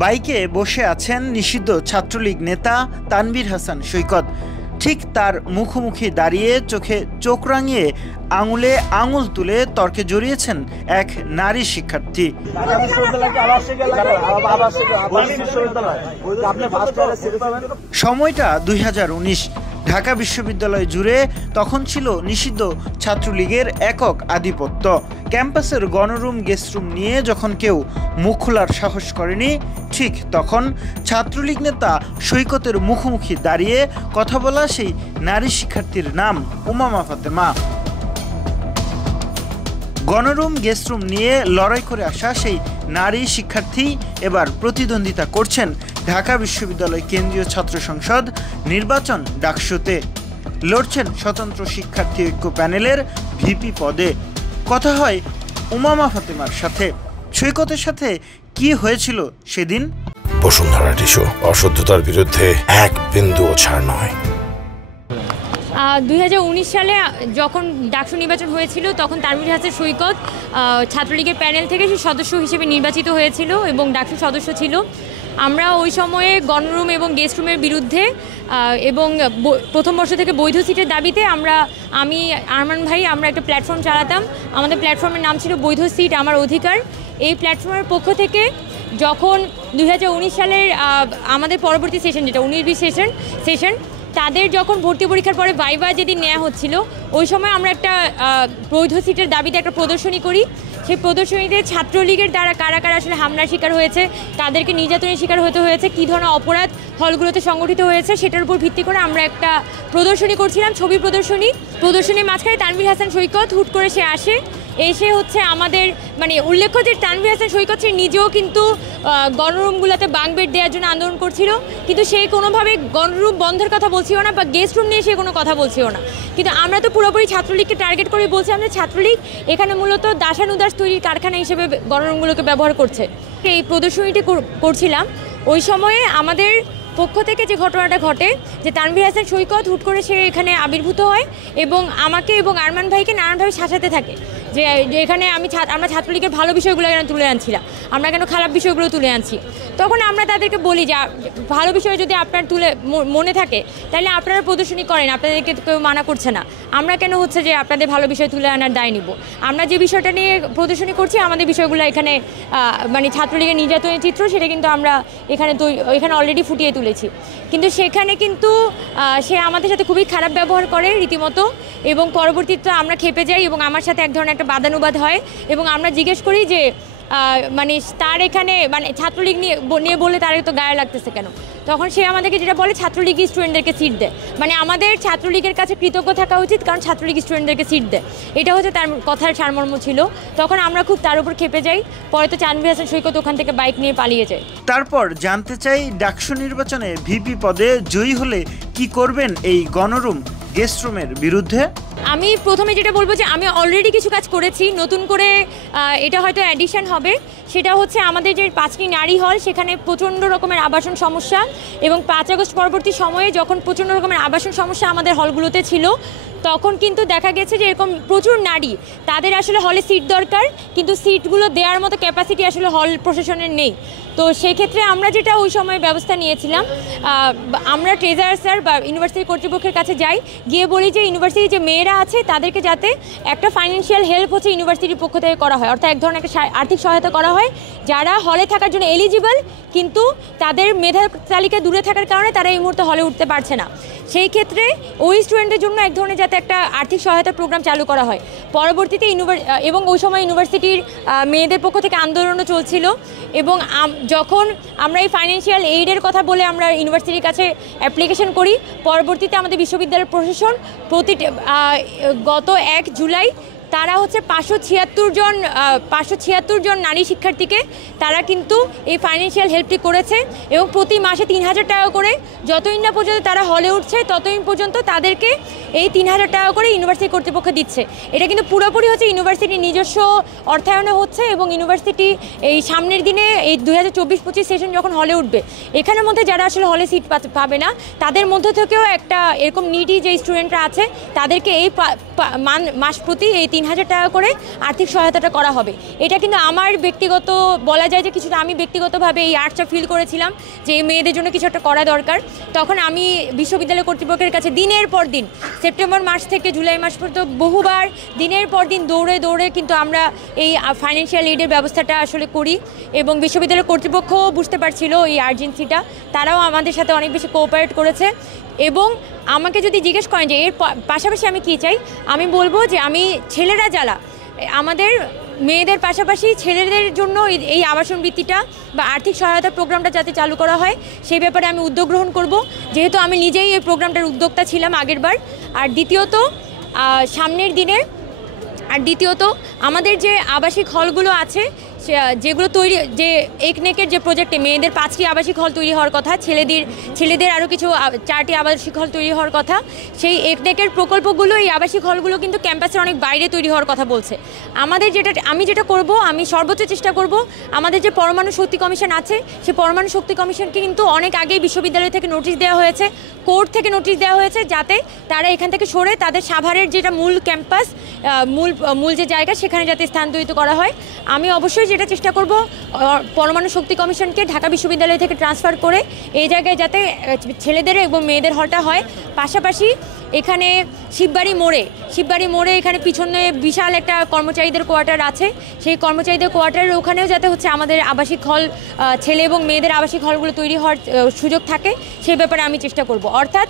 বাইকে বসে আছেন নিষিদ্ধ ছাত্রলীগ নেতা তানভীর হাসান সৈকত। ঠিক তার মুখোমুখি দাঁড়িয়ে চোখে চোখ রাঙিয়ে আঙুলে আঙুল তুলে তর্কে জড়িয়েছেন এক নারী শিক্ষার্থী। সময়টা 2019। ঢাকা বিশ্ববিদ্যালয় জুড়ে তখন ছিল নিষিদ্ধ ছাত্রলীগের একক আধিপত্য। ক্যাম্পাসের গণরুম গেস্টরুম নিয়ে যখন কেউ মুখ খোলার সাহস করেনি, ঠিক তখন ছাত্রলীগ নেতা সৈকতের মুখোমুখি দাঁড়িয়ে কথা বলা সেই নারী শিক্ষার্থীর নাম উমামা ফাতেমা। গণরুম গেস্টরুম নিয়ে লড়াই করে আসা সেই নারী শিক্ষার্থী এবার প্রতিদ্বন্দ্বিতা করছেন ঢাকা বিশ্ববিদ্যালয় কেন্দ্রীয় ছাত্র সংসদ নির্বাচন ডাকসুতে। লড়ছেন স্বতন্ত্র শিক্ষার্থী ঐক্য প্যানেলের ভিপি পদে। কথা হয় উমামা ফাতেমার সাথে। সৈকতের সাথে কি হয়েছিল সেদিন? বসুন্ধরা টিস্যু অশুদ্ধতার বিরুদ্ধে এক বিন্দুও ছাড় নয়। 2019 সালে যখন ডাকসু নির্বাচন হয়েছিল তখন তানভীর হাসান সৈকত ছাত্রলীগের প্যানেল থেকে সে সদস্য হিসেবে নির্বাচিত হয়েছিল এবং ডাকসু সদস্য ছিল। আমরা ওই সময়ে গণরুম এবং গেস্ট রুমের বিরুদ্ধে এবং প্রথম বর্ষ থেকে বৈধ সিটের দাবিতে আমি আরমান ভাই আমরা একটা প্ল্যাটফর্ম চালাতাম। আমাদের প্ল্যাটফর্মের নাম ছিল বৈধ সিট আমার অধিকার। এই প্ল্যাটফর্মের পক্ষ থেকে যখন 2019 সালের আমাদের পরবর্তী সেশন যেটা 19-20 সেশন তাদের যখন ভর্তি পরীক্ষার পরে ভাইভা যেদিন নেওয়া হচ্ছিল, ওই সময় আমরা একটা বৈধ সিটের দাবিতে একটা প্রদর্শনী করি। সেই প্রদর্শনীতে ছাত্রলীগের দ্বারা কারা কারা আসলে হামলার শিকার হয়েছে, তাদেরকে নির্যাতনের শিকার হতে হয়েছে, কী ধরনের অপরাধ হলগুলোতে সংগঠিত হয়েছে সেটার উপর ভিত্তি করে আমরা একটা প্রদর্শনী করছিলাম, ছবি প্রদর্শনীর মাঝখানে তানভীর হাসান সৈকত হুট করে সে আসে। এসে হচ্ছে আমাদের উল্লেখ্য যে তানভীর হাসান সৈকত সে নিজেও কিন্তু গণরুমগুলোতে বাঙ্ক বেড দেওয়ার জন্য আন্দোলন করছিল, কিন্তু সে কোনোভাবে গণরুম বন্ধের কথা বলছিল না বা গেস্ট রুম নিয়ে সে কোনো কথা বলছিল না। কিন্তু আমরা তো পুরোপুরি ছাত্রলীগকে টার্গেট করে বলছিলাম যে ছাত্রলীগ এখানে মূলত দাসানুদাস তৈরির কারখানা হিসেবে গণরুমগুলোকে ব্যবহার করছে। এই প্রদর্শনীটি করছিলাম, ওই সময়ে আমাদের পক্ষ থেকে যে ঘটনাটা ঘটে যে তানভীর হাসান সৈকত হুট করে সে এখানে আবির্ভূত হয় এবং আমাকে এবং আরমান ভাইকে নানানভাবে শাসাতে থাকে যে এখানে আমরা ছাত্রলীগের ভালো বিষয়গুলো এখানে তুলে আনছিলাম, আমরা কেন খারাপ বিষয়গুলো তুলে আনছি। তখন আমরা তাদেরকে বলি যে ভালো বিষয় যদি আপনার মনে থাকে তাহলে আপনারা প্রদর্শনী করেন, আপনাদেরকে কেউ মানা করছে না, আমরা কেন হচ্ছে যে আপনাদের ভালো বিষয় তুলে আনার দায় নিব। আমরা যে বিষয়টা নিয়ে প্রদর্শনী করছি আমাদের বিষয়গুলো এখানে ছাত্রলীগের নির্যাতনের চিত্র সেটা কিন্তু আমরা এখানে অলরেডি ফুটিয়ে তুলেছি। কিন্তু সেখানে কিন্তু সে আমাদের সাথে খুবই খারাপ ব্যবহার করে রীতিমতো, এবং পরবর্তীতে আমরা খেপে যাই এবং আমার সাথে এক ধরনের একটা বাদানুবাদ হয় এবং আমরা জিজ্ঞেস করি যে তার এখানে ছাত্রলীগ নিয়ে বলে তার তো গায়ে লাগতেছে কেন। তখন সে আমাদেরকে যেটা বলে ছাত্রলীগ স্টুডেন্টদেরকে সিট দেয়, আমাদের ছাত্রলীগের কাছে কৃতজ্ঞ থাকা উচিত কারণ ছাত্রলীগ স্টুডেন্টদেরকে সিট দেয়, এটা হচ্ছে তার কথার সারমর্ম ছিল। তখন আমরা খুব তার উপর খেপে যাই। পরে তো তানভীর হাসান সৈকত ওখান থেকে বাইক নিয়ে পালিয়ে যায়। তারপর জানতে চাই ডাকসু নির্বাচনে ভিপি পদে জয়ী হলে কি করবেন এই গণরুম গেস্ট রুমের বিরুদ্ধে। আমি প্রথমে যেটা বলবো যে আমি অলরেডি কিছু কাজ করেছি, নতুন করে এটা হয়তো অ্যাডিশন হবে। সেটা হচ্ছে আমাদের যে 5টি নারী হল সেখানে প্রচণ্ড রকমের আবাসন সমস্যা, এবং 5 আগস্ট পরবর্তী সময়ে যখন প্রচণ্ড রকমের আবাসন সমস্যা আমাদের হলগুলোতে ছিল তখন কিন্তু দেখা গেছে যে এরকম প্রচুর নারী তাদের আসলে হলে সিট দরকার, কিন্তু সিটগুলো দেওয়ার মতো ক্যাপাসিটি আসলে হল প্রশাসনের নেই। তো সেক্ষেত্রে আমরা যেটা ওই সময় ব্যবস্থা নিয়েছিলাম, আমরা ট্রেজারার স্যার বা ইউনিভার্সিটি কর্তৃপক্ষের কাছে যাই, গিয়ে বলি যে ইউনিভার্সিটির যে মেয়েরা আছে তাদেরকে যাতে একটা ফাইন্যান্সিয়াল হেল্প হচ্ছে ইউনিভার্সিটির পক্ষ থেকে করা হয়, অর্থাৎ এক ধরনের একটা আর্থিক সহায়তা করা হয় যারা হলে থাকার জন্য এলিজিবল কিন্তু তাদের মেধা তালিকা দূরে থাকার কারণে তারা এই মুহূর্তে হলে উঠতে পারছে না। সেই ক্ষেত্রে ওই স্টুডেন্টদের জন্য এক ধরনের যাতে একটা আর্থিক সহায়তা প্রোগ্রাম চালু করা হয়। পরবর্তীতে এবং ওই সময় ইউনিভার্সিটির মেয়েদের পক্ষ থেকে আন্দোলনও চলছিল, এবং যখন আমরা এই ফাইন্যান্সিয়াল এইডের কথা বলে আমরা ইউনিভার্সিটির কাছে অ্যাপ্লিকেশন করি, পরবর্তীতে আমাদের বিশ্ববিদ্যালয়ের প্রশাসন গত 1 জুলাই তারা হচ্ছে 576 জন নারী শিক্ষার্থীকে তারা কিন্তু এই ফাইন্যান্সিয়াল হেল্পটি করেছে, এবং প্রতি মাসে 3000 টাকা করে যতদিন না পর্যন্ত তারা হলে উঠছে ততদিন পর্যন্ত তাদেরকে এই 3000 টাকা করে ইউনিভার্সিটি কর্তৃপক্ষ দিচ্ছে। এটা কিন্তু পুরোপুরি হচ্ছে ইউনিভার্সিটির নিজস্ব অর্থায়নে হচ্ছে, এবং ইউনিভার্সিটি এই সামনের দিনে এই 2024-25 সেশন যখন হলে উঠবে এখানের মধ্যে যারা আসলে হলে সিট পাবে না তাদের মধ্যে থেকেও একটা এরকম নিডি যে স্টুডেন্টরা আছে তাদেরকে এই মাস প্রতি এই 3000 টাকা করে আর্থিক সহায়তাটা করা হবে। এটা কিন্তু আমার ব্যক্তিগত বলা যায় যে কিছুটা আমি ব্যক্তিগতভাবে এই আর্টসটা ফিল করেছিলাম যে এই মেয়েদের জন্য কিছু একটা করা দরকার। তখন আমি বিশ্ববিদ্যালয় কর্তৃপক্ষের কাছে দিনের পর দিন সেপ্টেম্বর মাস থেকে জুলাই মাস পর্যন্ত বহুবার দিনের পর দিন দৌড়ে দৌড়ে কিন্তু আমরা এই ফাইন্যান্সিয়াল এইডের ব্যবস্থাটা আসলে করি এবং বিশ্ববিদ্যালয় কর্তৃপক্ষও বুঝতে পারছিল এই আর্জেন্সিটা, তারাও আমাদের সাথে অনেক বেশি কোঅপারেট করেছে। এবং আমাকে যদি জিজ্ঞেস করেন যে এর পাশাপাশি আমি কী চাই, আমি বলবো যে আমি ছেলেরা যারা আমাদের মেয়েদের পাশাপাশি ছেলেদের জন্য এই আবাসন বৃত্তিটা বা আর্থিক সহায়তা প্রোগ্রামটা যাতে চালু করা হয় সেই ব্যাপারে আমি উদ্যোগ গ্রহণ করব, যেহেতু আমি নিজেই এই প্রোগ্রামটার উদ্যোক্তা ছিলাম আগেরবার। আর দ্বিতীয়ত সামনের দিনে আমাদের যে আবাসিক হলগুলো আছে যেগুলো তৈরি, যে একনেকের যে প্রজেক্টে মেয়েদের 5টি আবাসিক হল তৈরি হওয়ার কথা, ছেলেদের আরও কিছু 4টি আবাসিক হল তৈরি হওয়ার কথা, সেই একনেকের প্রকল্পগুলো এই আবাসিক হলগুলো কিন্তু ক্যাম্পাসের অনেক বাইরে তৈরি হওয়ার কথা বলছে। আমি যেটা করব, আমি সর্বোচ্চ চেষ্টা করব, আমাদের যে পরমাণু শক্তি কমিশন আছে সেই পরমাণু শক্তি কমিশনকে কিন্তু অনেক আগেই বিশ্ববিদ্যালয় থেকে নোটিশ দেওয়া হয়েছে, কোর্ট থেকে নোটিশ দেওয়া হয়েছে, যাতে তারা এখান থেকে সরে তাদের সাভারের যেটা মূল ক্যাম্পাস মূল যে জায়গা সেখানে যাতে স্থানান্তরিত করা হয়। আমি অবশ্যই যেটা চেষ্টা করব পরমাণু শক্তি কমিশনকে ঢাকা বিশ্ববিদ্যালয় থেকে ট্রান্সফার করে এই জায়গায় যাতে ছেলেদের এবং মেয়েদের হলটা হয়। পাশাপাশি এখানে শিববাড়ি মোড়ে এখানে পিছনে বিশাল একটা কর্মচারীদের কোয়ার্টার আছে, সেই কর্মচারীদের কোয়ার্টারের ওখানেও যাতে হচ্ছে আমাদের আবাসিক হল ছেলে এবং মেয়েদের আবাসিক হলগুলো তৈরি হওয়ার সুযোগ থাকে, সেই ব্যাপারে আমি চেষ্টা করব। অর্থাৎ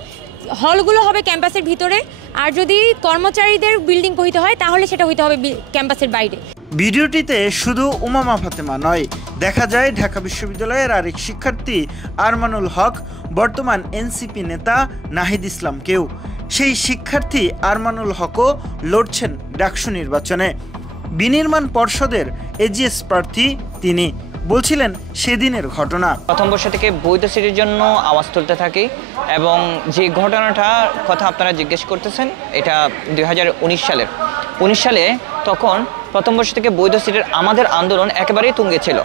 হলগুলো হবে ক্যাম্পাসের ভিতরে, আর যদি কর্মচারীদের বিল্ডিং হইতে হয় তাহলে সেটা হইতে হবে ক্যাম্পাসের বাইরে। ভিডিওটিতে শুধু উমামা ফাতেমা নয়, দেখা যায় ঢাকা বিশ্ববিদ্যালয়ের আরেক শিক্ষার্থী আরমানুল হক, বর্তমান এনসিপি নেতা নাহিদ ইসলামকেও। সেই শিক্ষার্থী আরমানুল হকও লড়ছেন ডাকসু নির্বাচনে। বিনির্মাণ পর্ষদের এজিএস প্রার্থী তিনি, বলছিলেন সেদিনের ঘটনা। প্রথম বর্ষ থেকে বৈধ সিটের জন্য আওয়াজ তুলতে থাকি এবং যে ঘটনাটার কথা আপনারা জিজ্ঞেস করতেছেন এটা 2019 সালে তখন প্রথম বর্ষ থেকে বৈধ সিটের আমাদের আন্দোলন একেবারেই তুঙ্গে ছিল।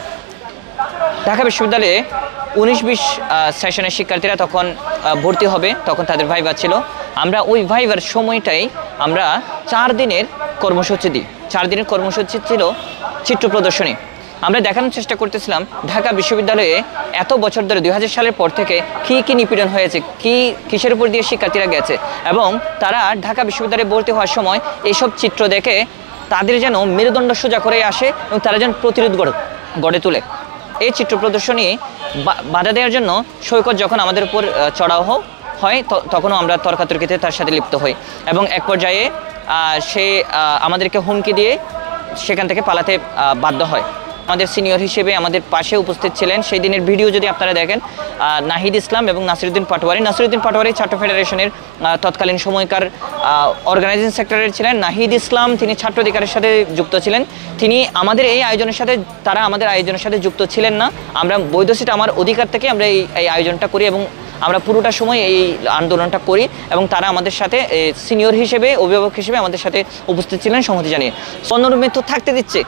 ঢাকা বিশ্ববিদ্যালয়ে 19-20 সেশনের শিক্ষার্থীরা তখন ভর্তি হবে, তখন তাদের ভাইভা ছিল। আমরা ওই ভাইভার সময়টাই আমরা 4 দিনের কর্মসূচি দিই। 4 দিনের কর্মসূচি ছিল চিত্র প্রদর্শনী। আমরা দেখানোর চেষ্টা করতেছিলাম ঢাকা বিশ্ববিদ্যালয়ে এত বছর ধরে 2000 সালের পর থেকে কী নিপীড়ন হয়েছে, কিসের উপর দিয়ে শিক্ষার্থীরা গেছে, এবং তারা ঢাকা বিশ্ববিদ্যালয়ে ভর্তি হওয়ার সময় এইসব চিত্র দেখে তাদের যেন মেরুদণ্ড সোজা করে আসে এবং তারা যেন প্রতিরোধ গড়ে তোলে। এই চিত্র প্রদর্শনী বাধা দেওয়ার জন্য সৈকত যখন আমাদের উপর চড়াও হয় তখনও আমরা তর্কাতর্কিতে তার সাথে লিপ্ত হই এবং এক পর্যায়ে সে আমাদেরকে হুমকি দিয়ে সেখান থেকে পালাতে বাধ্য হয়। আমাদের সিনিয়র হিসেবে আমাদের পাশে উপস্থিত ছিলেন, সেই দিনের ভিডিও যদি আপনারা দেখেন, নাহিদ ইসলাম এবং নাসিরুদ্দিন পাটোয়ারি ছাত্র ফেডারেশনের তৎকালীন সময়কার অর্গানাইজিং সেক্টরের ছিলেন। নাহিদ ইসলাম তিনি ছাত্র অধিকারের সাথে যুক্ত ছিলেন, তিনি আমাদের এই আয়োজনের সাথে আমাদের আয়োজনের সাথে যুক্ত ছিলেন না। আমরা বৈধ সিট আমার অধিকার থেকে আমরা এই আয়োজনটা করি এবং আমরা পুরোটা সময় এই আন্দোলনটা করি এবং তারা আমাদের সাথে সিনিয়র হিসেবে, অভিভাবক হিসেবে আমাদের সাথে উপস্থিত ছিলেন সংহতি জানিয়ে। গণরুমে তো থাকতে দিচ্ছে,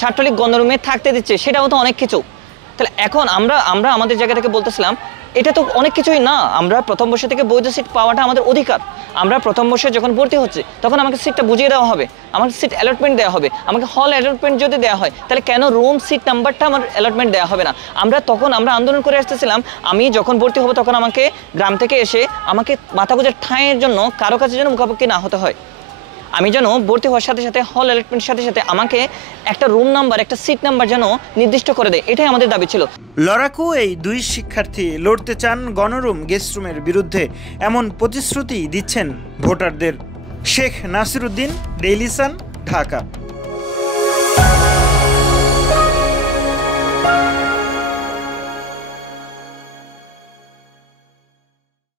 ছাত্রলীগ গণরুমে থাকতে দিচ্ছে, সেটাও তো অনেক কিছু। তাহলে এখন আমরা আমাদের জায়গা থেকে বলতেছিলাম এটা তো অনেক কিছুই না। আমরা প্রথম বর্ষ থেকে বৈধ সিট পাওয়াটা আমাদের অধিকার। আমরা প্রথম বর্ষে যখন ভর্তি হচ্ছে তখন আমাকে সিটটা বুঝিয়ে দেওয়া হবে, আমাকে সিট অ্যালটমেন্ট দেওয়া হবে, আমাকে হল অ্যালটমেন্ট যদি দেওয়া হয় তাহলে কেন রুম সিট নাম্বারটা আমার অ্যালটমেন্ট দেওয়া হবে না? আমরা আন্দোলন করে আসতেছিলাম। আমি যখন ভর্তি হব তখন আমাকে গ্রাম থেকে এসে আমাকে মাথা গোঁজার ঠাঁইয়ের জন্য কারো কাছে যেন মুখাপেক্ষি না হতে হয়। আমি যেন ভর্তি হওয়ার সাথে সাথে হল অ্যালটমেন্টের সাথে সাথে আমাকে একটা রুম নাম্বার, একটা সিট নাম্বার যেন নির্দিষ্ট করে দেয়, এটাই আমাদের দাবি ছিল। লড়াকু এই 2 শিক্ষার্থী লড়তে চান গণরুম গেস্টরুমের বিরুদ্ধে, এমন প্রতিশ্রুতি দিচ্ছেন ভোটারদের। Sheikh Nasiruddin, Daily Sun, Dhaka.